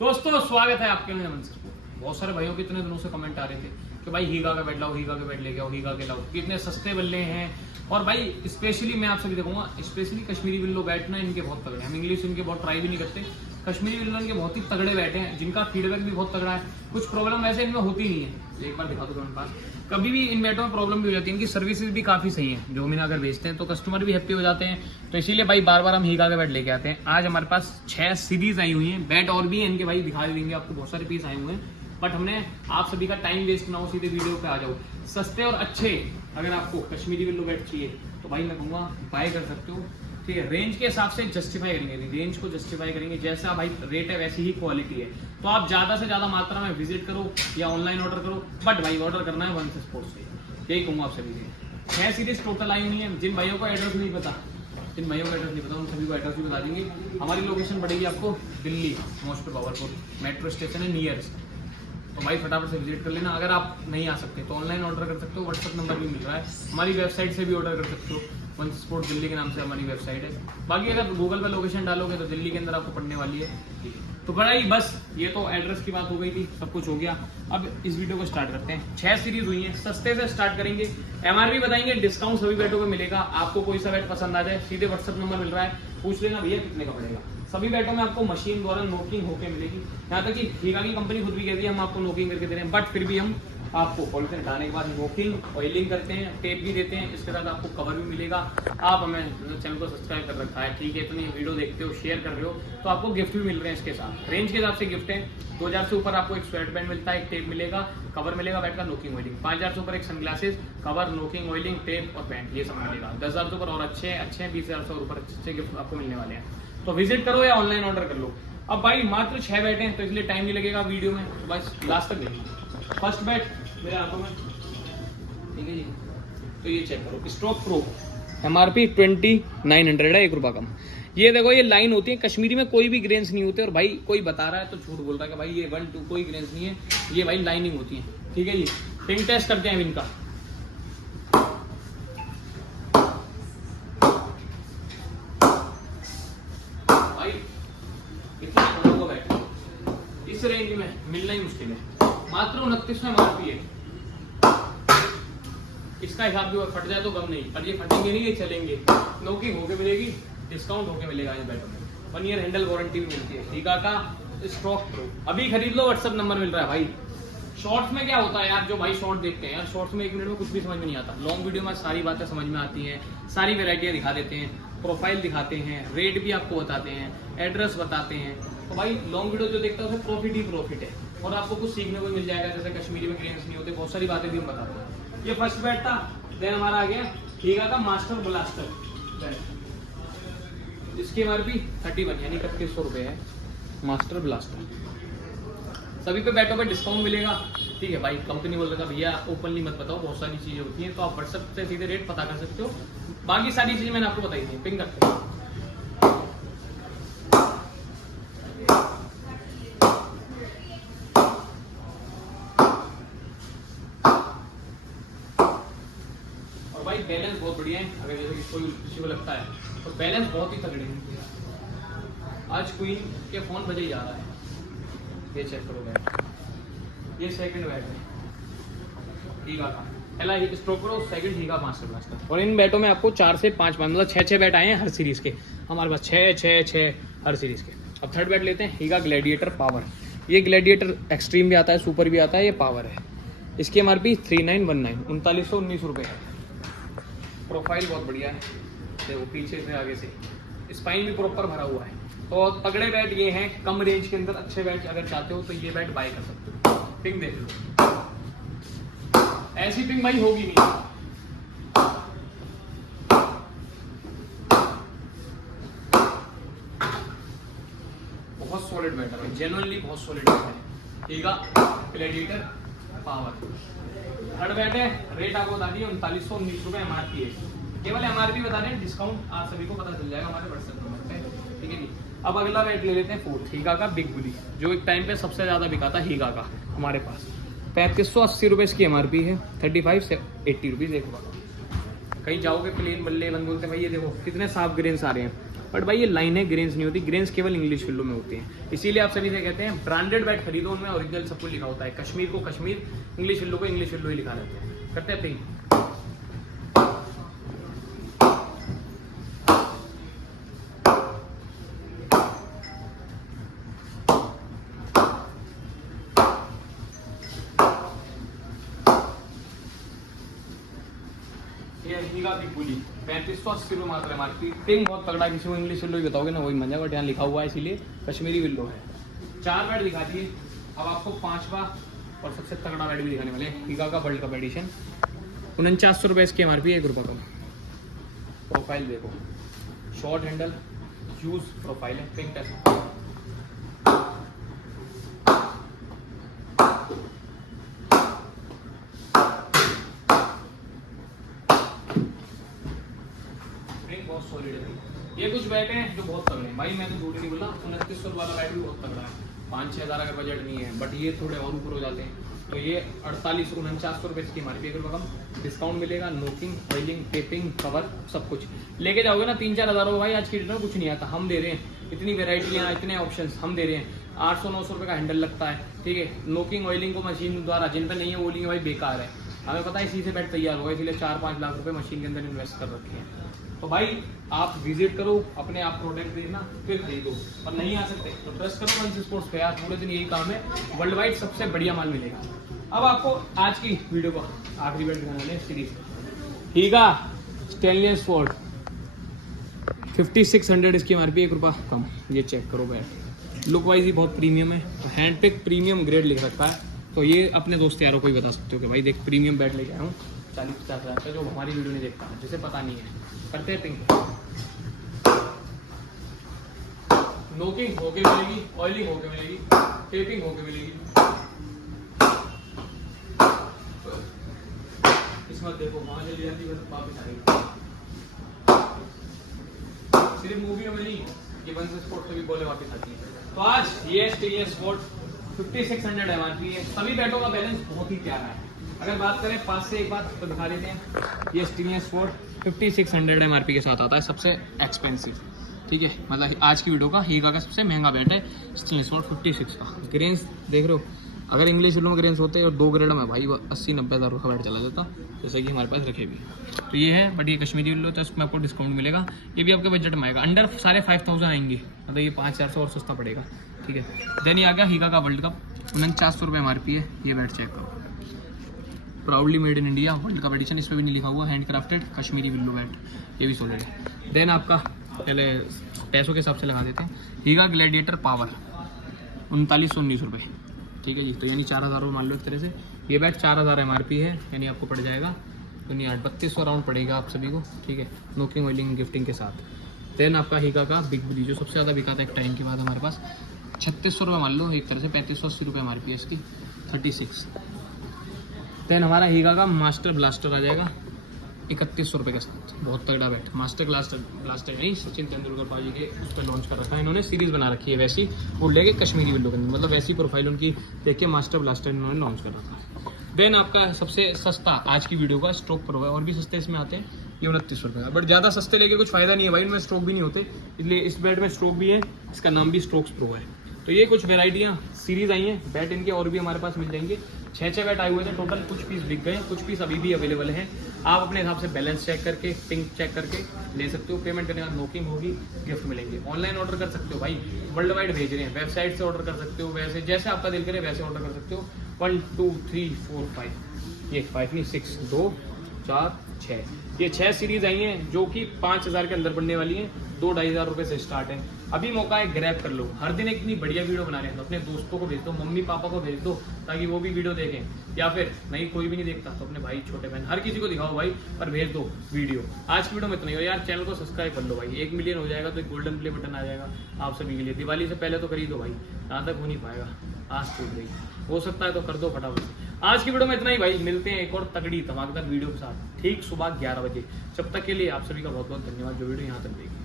दोस्तों स्वागत है आपके लिए नमन सर। बहुत सारे भाइयों के इतने दिनों से कमेंट आ रहे थे कि भाई हीगा का बेड लाओ, हीगा के बेड लेके आओ, हीगा के लाओ, कितने सस्ते बल्ले हैं। और भाई स्पेशली मैं आपसे भी देखूंगा, स्पेशली कश्मीरी विल्लो बैट ना इनके बहुत तगड़े हैं। हम इंग्लिश इनके बहुत ट्राई भी नहीं करते। कश्मीरी विल्लो इनके बहुत ही तगड़े बैठे हैं, जिनका फीडबैक भी बहुत तगड़ा है। कुछ प्रॉब्लम वैसे इनमें होती नहीं है। एक बार दिखा दो मेरे पास, कभी भी इन बैटों में प्रॉब्लम भी हो जाती है। इनकी सर्विसेज भी काफी सही है, जो हम अगर भेजते हैं तो कस्टमर भी हैप्पी हो जाते हैं। तो इसीलिए भाई बार बार हम हीगा का बैट लेके आते हैं। आज हमारे पास 6 सीरीज आई हुई हैं, बैट और भी हैं इनके भाई, दिखा देंगे आपको। बहुत सारे पीस आए हुए हैं, बट हमने आप सभी का टाइम वेस्ट ना हो, सीधे वीडियो पे आ जाओ। सस्ते और अच्छे अगर आपको कश्मीरी विल्लो बैट चाहिए तो भाई मैं कहूँगा बाय कर सकते हो। ठीक है, रेंज के हिसाब से जस्टिफाई करेंगे, रेंज को जस्टिफाई करेंगे। जैसा भाई रेट है वैसी ही क्वालिटी है। तो आप ज्यादा से ज्यादा मात्रा में विजिट करो या ऑनलाइन ऑर्डर करो, बट भाई ऑर्डर करना है वंस स्पोर्ट्स से। यही कहूँगा आप सभी से। 6 सीरीज टोटल आई हुई है। जिन भाइयों को एड्रेस नहीं पता, उन सभी को एड्रेस भी बता देंगे। हमारी लोकेशन पड़ेगी आपको दिल्ली मोस्ट पावरपुर मेट्रो स्टेशन है नियरेस्ट। तो भाई फटाफट से विजिट कर लेना। अगर आप नहीं आ सकते तो ऑनलाइन ऑर्डर कर सकते हो, व्हाट्सअप नंबर भी मिल रहा है। हमारी वेबसाइट से भी ऑर्डर कर सकते हो, वन स्पोर्ट दिल्ली के नाम से हमारी वेबसाइट है। बाकी अगर गूगल पर लोकेशन डालोगे तो दिल्ली के अंदर आपको पड़ने वाली है। तो भाई बस ये तो एड्रेस की बात हो गई थी, सब कुछ हो गया। अब इस वीडियो को स्टार्ट करते हैं। 6 सीरीज हुई हैं, सस्ते से स्टार्ट करेंगे। एमआरपी बताएंगे, डिस्काउंट सभी बैटों पे मिलेगा। आपको कोई सा बैट पसंद आ जाए, सीधे व्हाट्सअप नंबर मिल रहा है, पूछ लेना भैया कितने का पड़ेगा। सभी बैटों में आपको मशीन द्वारा नोकिंग होके मिलेगी। यहाँ तक कि हीगा की कंपनी खुद भी कहती है हम आपको नोकिंग करके दे रहे हैं, बट फिर भी हम आपको पॉलिथीन हटाने के बाद नोकिंग ऑयलिंग करते हैं, टेप भी देते हैं। इसके साथ आपको कवर भी मिलेगा। आप हमें चैनल को सब्सक्राइब कर रखा है, ठीक है, इतनी वीडियो देखते हो, शेयर कर रहे हो, तो आपको गिफ्ट भी मिल रहे हैं इसके साथ। रेंज के हिसाब से गिफ्ट है। 2000 से ऊपर आपको एक स्वेट बैंड मिलता है, एक टेप मिलेगा, कवर मिलेगा बैट का, नोकिंग ऑयलिंग। 5000 से ऊपर एक sunglasses, cover, knocking oiling, tape और बैंड, ये सब मिलेगा। 10,000 से ऊपर और अच्छे हैं 20,000 से ऊपर अच्छे गिफ्ट आपको मिलने वाले हैं। तो विजिट करो या ऑनलाइन ऑर्डर कर लो। अब भाई मात्र 6 बैट हैं, तो इसलिए टाइम नहीं लगेगा वीडियो में, तो बस लास्ट तक देखिए। फर्स्ट बैट मेरे हाथों में, ठीक है जी। तो ये चेक करो, स्ट्रोक प्रो, एमआरपी 2900 है, 1 रुपया कम। ये देखो, ये लाइन होती है, कश्मीरी में कोई भी ग्रेन्स नहीं होते। और भाई कोई बता रहा है तो झूठ बोल रहा है कि भाई ये 1-2 कोई ग्रेन्स नहीं है, ये भाई लाइनिंग होती है, ठीक है जी। पिंग टेस्ट करते हैं इनका। भाई इतना बड़ा हुआ बैट इस रेंज में मिलना ही मुश्किल है। मात्र 29 में एमआरपी है। इसका हिसाब भी फट जाए तो गम नहीं, पर ये फटेंगे नहीं, ये चलेंगे। नोकिंग होके मिलेगी, डिस्काउंट होके मिलेगा इन बैटों में। 1 ईयर हैंडल वारंटी भी मिलती है। हीगा का स्ट्रोक प्रो अभी खरीद लो, व्हाट्सअप नंबर मिल रहा है भाई। शॉर्ट्स में क्या होता है यार, जो भाई शॉर्ट देखते हैं यार, शॉर्ट्स में 1 मिनट में कुछ भी समझ में नहीं आता। लॉन्ग वीडियो में सारी बातें समझ में आती हैं, सारी वेराइटियां दिखा देते हैं, प्रोफाइल दिखाते हैं, रेट भी आपको बताते हैं, एड्रेस बताते हैं। तो भाई लॉन्ग वीडियो जो देखता है उसे प्रॉफिट ही प्रॉफिट है, और आपको कुछ सीखने को मिल जाएगा। जैसे कश्मीरी में ग्रेन्स नहीं होते, बहुत सारी बातें भी हम बताते हैं। ये फर्स्ट बैट था। देन हमारा आ गया हीगा का मास्टर ब्लास्टर बैट। इसकी एमआरपी 31 यानी 3100 रुपये है, मास्टर ब्लास्टर। सभी पे बैटों पे डिस्काउंट मिलेगा, ठीक है भाई। कंपनी बोल रहा था भैया ओपनली मत बताओ, बहुत सारी चीजें होती हैं, तो आप व्हाट्सएप से सीधे रेट पता कर सकते हो। बाकी सारी चीजें मैंने आपको बताई थी। पिंग करते हैं। और भाई बैलेंस बहुत बढ़िया है। अगर जैसे किसी को लगता है तो बैलेंस बहुत ही तगड़े हैं। आज क्वीन के फोन बजे ही जा रहा है, ये चेक करो बैट। ये सेकंड बैट है हीगा का, पहला स्ट्रोक प्रो, सेकंड हीगा मास्टर ब्लास्टर। और इन बैटों में आपको 4 से 5 मतलब 6 बैट आए हैं हर सीरीज के। हमारे पास 6 हर सीरीज के। अब थर्ड बैट लेते हैं, हीगा ग्लैडिएटर पावर। ये ग्लैडिएटर एक्सट्रीम भी आता है, सुपर भी आता है, ये पावर है। इसकी एमआरपी 3919 3919 रुपये है। प्रोफाइल बहुत बढ़िया है, देखो पीछे से आगे से स्पाइन भी प्रॉपर भरा हुआ है। तो तगड़े बैट ये हैं। कम रेंज के अंदर अच्छे बैट अगर चाहते हो तो ये बैट बाय कर सकते हो। पिंग देख लो, ऐसी पिंग भाई होगी नहीं। बहुत सॉलिड बैट है, जेन्युइनली बहुत सॉलिड बैट है हीगा ग्लैडिएटर पावर। थर्ड बैट है, रेट आपको बता दिए 3919 रुपये एमआरपी है। केवल एमआरपी बता रहे हैं, डिस्काउंट आप सभी को पता चल जाएगा हमारे व्हाट्सएप नंबर पे, ठीक है जी। अब अगला बैट ले लेते हैं फोर्थ, हीगा का बिग बुली, जो एक टाइम पे सबसे ज्यादा बिका था हीगा का हमारे पास। 3580 रुपये इसकी एमआरपी है, 35 से 80 रुपीज़ एक रुपये। कहीं जाओगे प्लेन बल्ले बंद बोलते हैं भाई ये देखो कितने साफ ग्रेन्स आ रहे हैं। बट भाई ये लाइन है, ग्रेन्स नहीं होती, ग्रेन्स केवल इंग्लिश विल्लो में होती हैं। इसीलिए आप सभी से कहते हैं ब्रांडेड बैट खरीदो, उनमें ओरिजिनल सब कुछ लिखा होता है। कश्मीर को कश्मीर, इंग्लिश विल्लो को इंग्लिश विल्लो ही लिखा रहता है। करते हैं पिंग। ये हीगा की पुली 3580 रुपये मात्र एमआरपी। पिंग बहुत तगड़ा, किसी को इंग्लिश विल्लो ही बताओगे ना वही मन जाएगा, बट यहाँ लिखा हुआ है इसीलिए कश्मीरी विल्लो है। 4 बैट दिखा दिए, अब आपको 5वां और सबसे तगड़ा बैट भी दिखाने वाले हैं। हीगा का वर्ल्ड कप एडिशन 4900 रुपये इसकी एमआरपी, 1 रुपये कम। प्रोफाइल देखो, शॉर्ट हैंडल, ह्यूज प्रोफाइल है, पिंक टेस्ट। बहुत सॉलिड है। ये कुछ बैट हैं जो बहुत तगड़े हैं भाई, मैं तो झूठ नहीं बोला। 2900 वाला बैट भी बहुत तगड़ा है, 5-6 हज़ार अगर बजट नहीं है, बट ये थोड़े और ऊपर हो जाते हैं। तो ये 4900 रुपये इसकी एमआरपी, 1 रुपये कम। डिस्काउंट मिलेगा, नोकिंग, ऑयलिंग, टेपिंग, कवर सब कुछ लेके जाओगे ना 3-4 हज़ार भाई। आज की डेट में कुछ नहीं आता, हम दे रहे हैं इतनी वेराइटियाँ, इतने ऑप्शंस हम दे रहे हैं। 800-900 रुपये का हैंडल लगता है, ठीक है। नोकिंग ऑयलिंग को मशीन द्वारा, जिन पर नहीं है वो भाई बेकार है, हमें पता है, इसी से बैट तैयार होगा, इसलिए 4-5 लाख रुपए मशीन के अंदर इन्वेस्ट कर रखे हैं। तो भाई आप विजिट करो, अपने आप प्रोडक्ट देखना, फिर खरीदो। और नहीं आ सकते तो ट्रस्ट करो वंश स्पोर्ट्स पे, यार पूरे दिन यही काम है, वर्ल्ड वाइड सबसे बढ़िया माल मिलेगा। अब आपको आज की वीडियो को आखिरी बैट दिखाने वाले सीरीज हीगा स्टेनलेस स्वॉर्ड 5600 इसकी एमआरपी, 1 रुपये कम। ये चेक करो बैट, लुक वाइज ही बहुत प्रीमियम है, हैंड पिक प्रीमियम ग्रेड लिख रखा है। तो ये अपने दोस्त यारों को ही बता सकते हो कि भाई देख प्रीमियम बैट लेके आया हूँ 40-50 हज़ार का, जो हमारी वीडियो नहीं देखता, जिसे पता नहीं है। करते हैं पिंग। नोकिंग होके मिलेगी, ऑयलिंग होके मिलेगी, टेपिंग होके मिलेगी। इसमें देखो वहां चली जाती है, वापस आएगी। सिर्फ मूवियों में नहीं, ये वंश स्पोर्ट्स में भी बोले वापस आती है। तो आज ये स्टेनलेस स्पोर्ट 5600 एमआरपी है। सभी बैटों का बैलेंस बहुत ही प्यारा है। अगर बात करें पास से एक बात तो दिखा देते हैं। ये स्टेनलेस स्वॉर्ड 5600 एमआरपी के साथ आता है, सबसे एक्सपेंसिव, ठीक है। मतलब आज की वीडियो का हीगा का सबसे महंगा बैट है स्टेनलेस स्वॉर्ड 56 का। ग्रेन्स देख रहे हो, अगर इंग्लिश विल्लो में ग्रेन्स होते और 2 ग्रेड में भाई वो 80-90 हज़ार का बैट चला जाता, जैसे कि हमारे पास रखे भी। तो ये है, बट ये कश्मीरी विल्लो तो इसमें आपको डिस्काउंट मिलेगा, ये भी आपके बजट में आएगा, अंडर 5500 आएंगे, मतलब ये 5400 और सस्ता पड़ेगा, ठीक है। देन ये आ गया हीगा का वर्ल्ड कप 4900 रुपये एमआरपी है। ये बैट चेक करो, proudly made in India, world cup edition, इस पर भी नहीं लिखा हुआ, hand crafted Kashmiri willow bat, ये भी सॉलिड है। देन आपका पहले पैसों के हिसाब से लगा देते हैं। हीगा ग्लैडिएटर पावर 3919 रुपये, ठीक है जी। तो यानी 4000 रुपये मान लो एक तरह से। ये बैट 4000 एमआरपी है, यानी आपको पड़ जाएगा यानी 3200 राउंड पड़ेगा आप सभी को, ठीक है, नोकिंग ऑयलिंग गिफ्टिंग के साथ। देन आपका हीगा का बिग बुली जो सबसे ज़्यादा बिका था एक टाइम के बाद हमारे पास, 3600 रुपये मान लो एक तरह से, 3580 रुपये एमआरपी है इसकी, 36। देन हमारा हीगा का मास्टर ब्लास्टर आ जाएगा 3100 रुपये के साथ, बहुत तगड़ा बैट। मास्टर ब्लास्टर नहीं, सचिन तेंदुलकर पाजी के उस पर लॉन्च कर रखा है इन्होंने, सीरीज़ बना रखी है वैसी, वो लेके कश्मीरी विल्लो के अंदर, मतलब वैसी प्रोफाइल उनकी देखिए, मास्टर ब्लास्टर इन्होंने लॉन्च कर रखा है। देन आपका सबसे सस्ता आज की वीडियो का स्ट्रोक प्रो है, और भी सस्ते इसमें आते हैं, ये 2900 रुपये का, बट ज़्यादा सस्ते लेके कुछ फ़ायदा नहीं है भाई, इनमें स्ट्रोक भी नहीं होते, इसलिए इस बैट में स्ट्रोक भी है, इसका नाम भी स्ट्रोक्स प्रो है। तो ये कुछ वेराइटियाँ सीरीज़ आई हैं बैट, इनके और भी हमारे पास मिल जाएंगे। 6 बैट आए हुए थे टोटल, कुछ पीस बिक गए, कुछ पीस अभी भी अवेलेबल हैं। आप अपने हिसाब से बैलेंस चेक करके, पिंक चेक करके ले सकते हो। पेमेंट करने का नोकिंग होगी, गिफ्ट मिलेंगे। ऑनलाइन ऑर्डर कर सकते हो भाई, वर्ल्ड वाइड भेज रहे हैं, वेबसाइट से ऑर्डर कर सकते हो, वैसे जैसे आपका दिल करे वैसे ऑर्डर कर सकते हो। 1 2 3 4 5, ये 5 नहीं 6, 2 4 6, ये 6 सीरीज आई हैं जो कि 5000 के अंदर पड़ने वाली हैं, 2-2500 रुपये से स्टार्ट है। अभी मौका है, ग्रैब कर लो। हर दिन एक इतनी बढ़िया वीडियो बना रहे हैं तो अपने दोस्तों को भेज दो, मम्मी पापा को भेज दो, ताकि वो भी वीडियो देखें, या फिर नहीं कोई भी नहीं देखता तो अपने भाई छोटे बहन हर किसी को दिखाओ भाई, पर भेज दो वीडियो। आज की वीडियो में इतना ही हो यार, चैनल को सब्सक्राइब कर लो भाई, 1 मिलियन हो जाएगा तो एक गोल्डन प्ले बटन आ जाएगा आप सभी के लिए। दिवाली से पहले तो खरीदो भाई, यहाँ तक हो नहीं पाएगा, आज टूट गई, हो सकता है तो कर दो फटाफट। आज की वीडियो में इतना ही भाई, मिलते हैं एक और तगड़ी धमाकेदार वीडियो के साथ ठीक सुबह 11 बजे। जब तक के लिए आप सभी का बहुत बहुत धन्यवाद जो वीडियो यहाँ तक देखी।